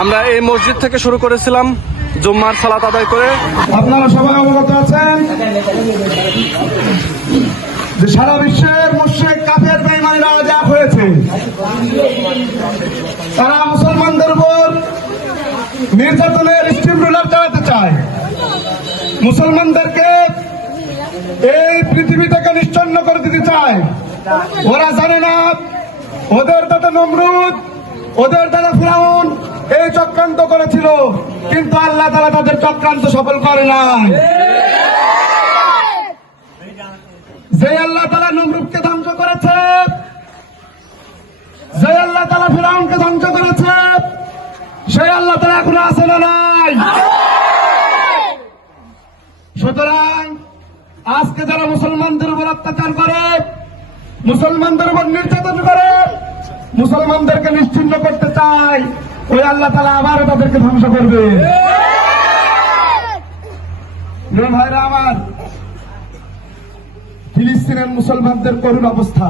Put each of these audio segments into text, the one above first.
আমরা এই মসজিদ থেকে শুরু করেছিলাম জুম্মার সালাত আদায় করে। আপনারা সবাই অবগত আছেন যে সারা বিশ্বের মুশরিক কাফের বেঈমানেরা যা হয়েছে, তারা মুসলমানদের উপর নির্যাতনের স্টিম রোলার চালাতে চায়, মুসলমানদেরকে এই পৃথিবী থেকে নিশ্চন্ন করে দিতে চায়। ওরা জানে না ওদের দাদা নমরুদ, ওদের দাদা ফিরাউন এই চক্রান্ত করেছিল, কিন্তু আল্লাহ তাআলা তাদের চক্রান্ত সফল করে নাই। যে আল্লাহ তাআলা নমরুদকে ধ্বংস করেছে, যে আল্লাহ তাআলা ফিরাউনকে ধ্বংস করেছে, সেই আল্লাহ তাআলা এখনো আছে না নাই? সুতরাং আজকে যারা মুসলমানদের উপর অত্যাচার করে, মুসলমানদের উপর নির্যাতন করে, মুসলমানদেরকে নিশ্চিহ্ন করতে চায়, ওই আল্লাহ তাআলা আবারও তাদেরকে ধ্বংস করবে। ভাইরা আমার, ফিলিস্তিনের মুসলমানদের করুণ অবস্থা,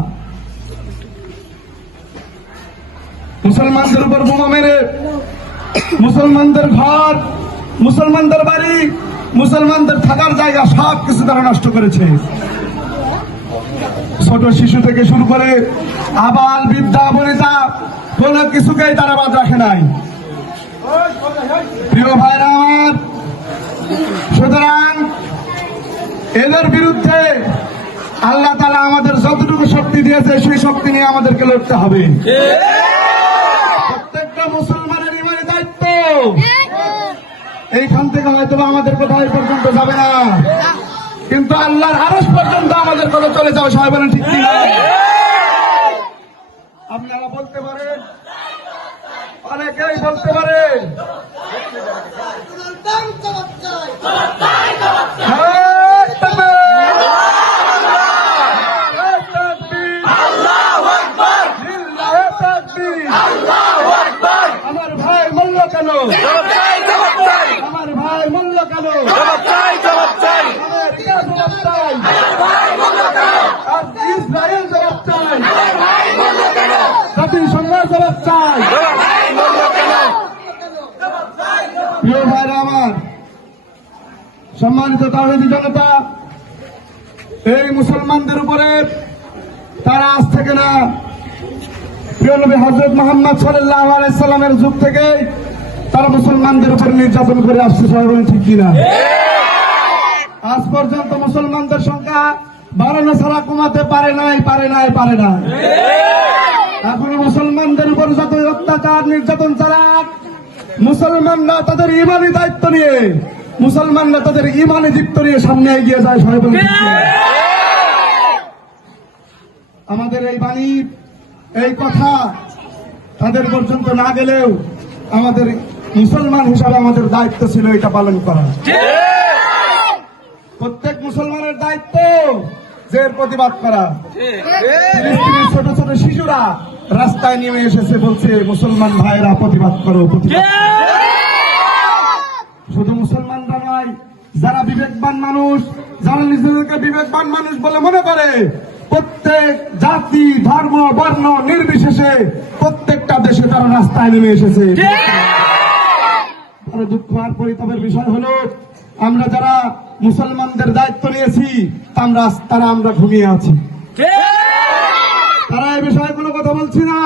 মুসলমানদের উপর বোমা মেরে মুসলমানদের ঘর, মুসলমানদের বাড়ি, মুসলমানদের থাকার জায়গা সব কিছু তারা নষ্ট করেছে। ছোট শিশু থেকে শুরু করে আবাল বৃদ্ধা বনিতা কোন কিছুকেই তারা বাদ রাখে নাই। প্রিয় ভাইরা আমার, সুতরাং এদের বিরুদ্ধে আল্লাহ তাআলা আমাদের যতটুকু শক্তি দিয়েছে সেই শক্তি নিয়ে আমাদেরকে লড়তে হবে। প্রত্যেকটা মুসলমানের ইমানি দায়িত্ব। এইখান থেকে হয়তো আমাদের কোথাও পর্যন্ত যাবে না, কিন্তু আল্লাহর আরশ পর্যন্ত আমাদের কথা চলে যাওয়া, সবাই বলেন ঠিক কিনা? আপনারা বলতে পারেন, অনেকেই বলতে পারেন আমার ভাই মূল্য কেন, আমার ভাই মূল্য কেন, ইসরায়েল জবাব চাই, জাতিসংঘ জবাব চাই। প্রিয় ভাইরা আমার, সম্মানিত তাওহীদি জনতা, এই মুসলমানদের উপরে তারা আজ থেকে না, প্রিয় নবী হযরত মুহাম্মদ সাল্লাল্লাহু আলাইহি সাল্লামের যুগ থেকে তারা মুসলমানদের উপর নির্যাতন করে আসছে, সবাই বলেন ঠিক কিনা? আজ পর্যন্ত মুসলমানদের সংখ্যা বাড়ানো ছাড়া কমাতে পারে নাই। এখনো মুসলমানদের উপর যত অত্যাচার নির্যাতন চালাক, মুসলমানরা তাদের ইমানি দায়িত্ব নিয়ে, মুসলমানরা তাদের ইমানি দীপ্ত নিয়ে সামনে এগিয়ে যায়, সবাই বলেন ঠিক কিনা? আমাদের এই বাণী, এই কথা তাদের পর্যন্ত না গেলেও আমাদের মুসলমান হিসাবে আমাদের দায়িত্ব ছিল এটা পালন করা। প্রত্যেক মুসলমানের দায়িত্ব যে এর প্রতিবাদ করা। ফিলিস্তিনের ছোট ছোট শিশুরা রাস্তায় নেমে এসেছে, বলছে মুসলমান ভাইরা প্রতিবাদ করো, প্রতিবাদ। শুধু মুসলমানরা নয়, যারা বিবেকবান মানুষ, যারা নিজেদেরকে বিবেকবান মানুষ বলে মনে করে, প্রত্যেক জাতি ধর্ম বর্ণ নির্বিশেষে প্রত্যেকটা দেশে তারা রাস্তায় নেমে এসেছে। দুঃখ আর পরিতাপের বিষয় হলো, আমরা যারা মুসলমানদের দায়িত্ব নিয়েছি তারা আমরা ঘুমিয়ে আছি, তারা এই বিষয়গুলো কথা বলছি না।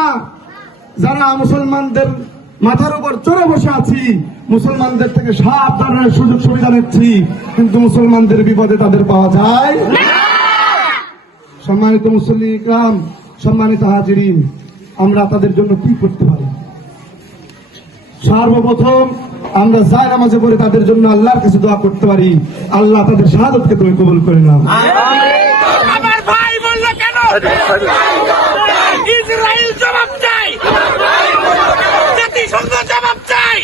যারা মুসলমানদের মাথার উপর চড়ে বসে আছি, মুসলমানদের থেকে সব ধরনের সুযোগ সুবিধা নিচ্ছি, কিন্তু মুসলমানদের বিপদে তাদের পাওয়া যায়। সম্মানিত মুসল্লি ইকরাম, সম্মানিত হাজিরিন, আমরা তাদের জন্য কি করতে পারি? সর্বপ্রথম আমরা যাই নামাজে পড়ে তাদের জন্য আল্লাহর কাছে দোয়া করতে পারি, আল্লাহ তাদের শাহাদাতকে তুমি কবুল করে নাও। আমার ভাই বলল কেন? ইসরায়েল জবাব চাই, জাতিসংঘ জবাব চাই।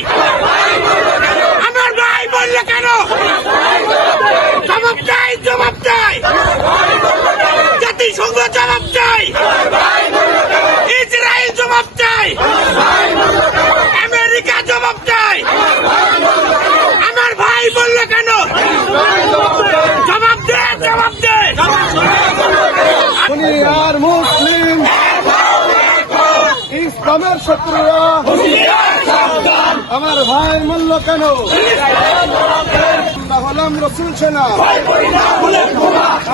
আমার ভাই বলল কেন? জবাব চাই, জবাব চাই, জাতিসংঘ জবাব চাই, ইসরায়েল জবাব চাই, আমেরিকা জবাব চাই। আমার ভাই বলল কেন? জবাব দে, জবাব দে। দুনিয়ার মুসলিম ইসলামের শত্রুরা আমার ভাই মূল্য কেন? আমরা হলাম রসুল সেনা,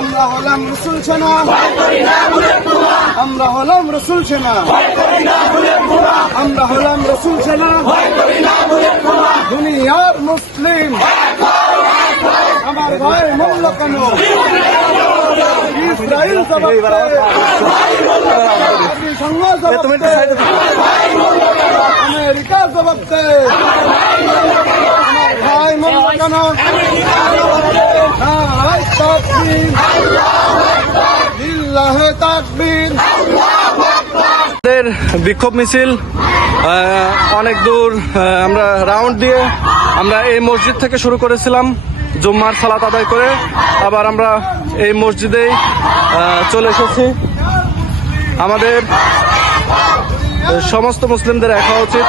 আমরা হলাম রসুল সেনা, আমরা হলাম রসুল সেনা, আমরা হলাম রসুল সেনা, দুনিয়ার মুসলিম। আমার ভাই মূল্য কেন? ইসরায়েল জবাব দে, জাতিসংঘ জবাব দে, আমেরিকা জবাব দে। আমার ভাই মূল্য কেন? নারায়ে তাকবীর, লিল্লাহে তাকবীর। আমাদের বিক্ষোভ মিছিল অনেক দূর আমরা রাউন্ড দিয়ে আমরা এই মসজিদ থেকে শুরু করেছিলাম জুম্মার সালাত আদায় করে। আবার আমরা এই মসজিদেই চলে এসেছি। আমাদের সমস্ত মুসলিমদের দেখা উচিত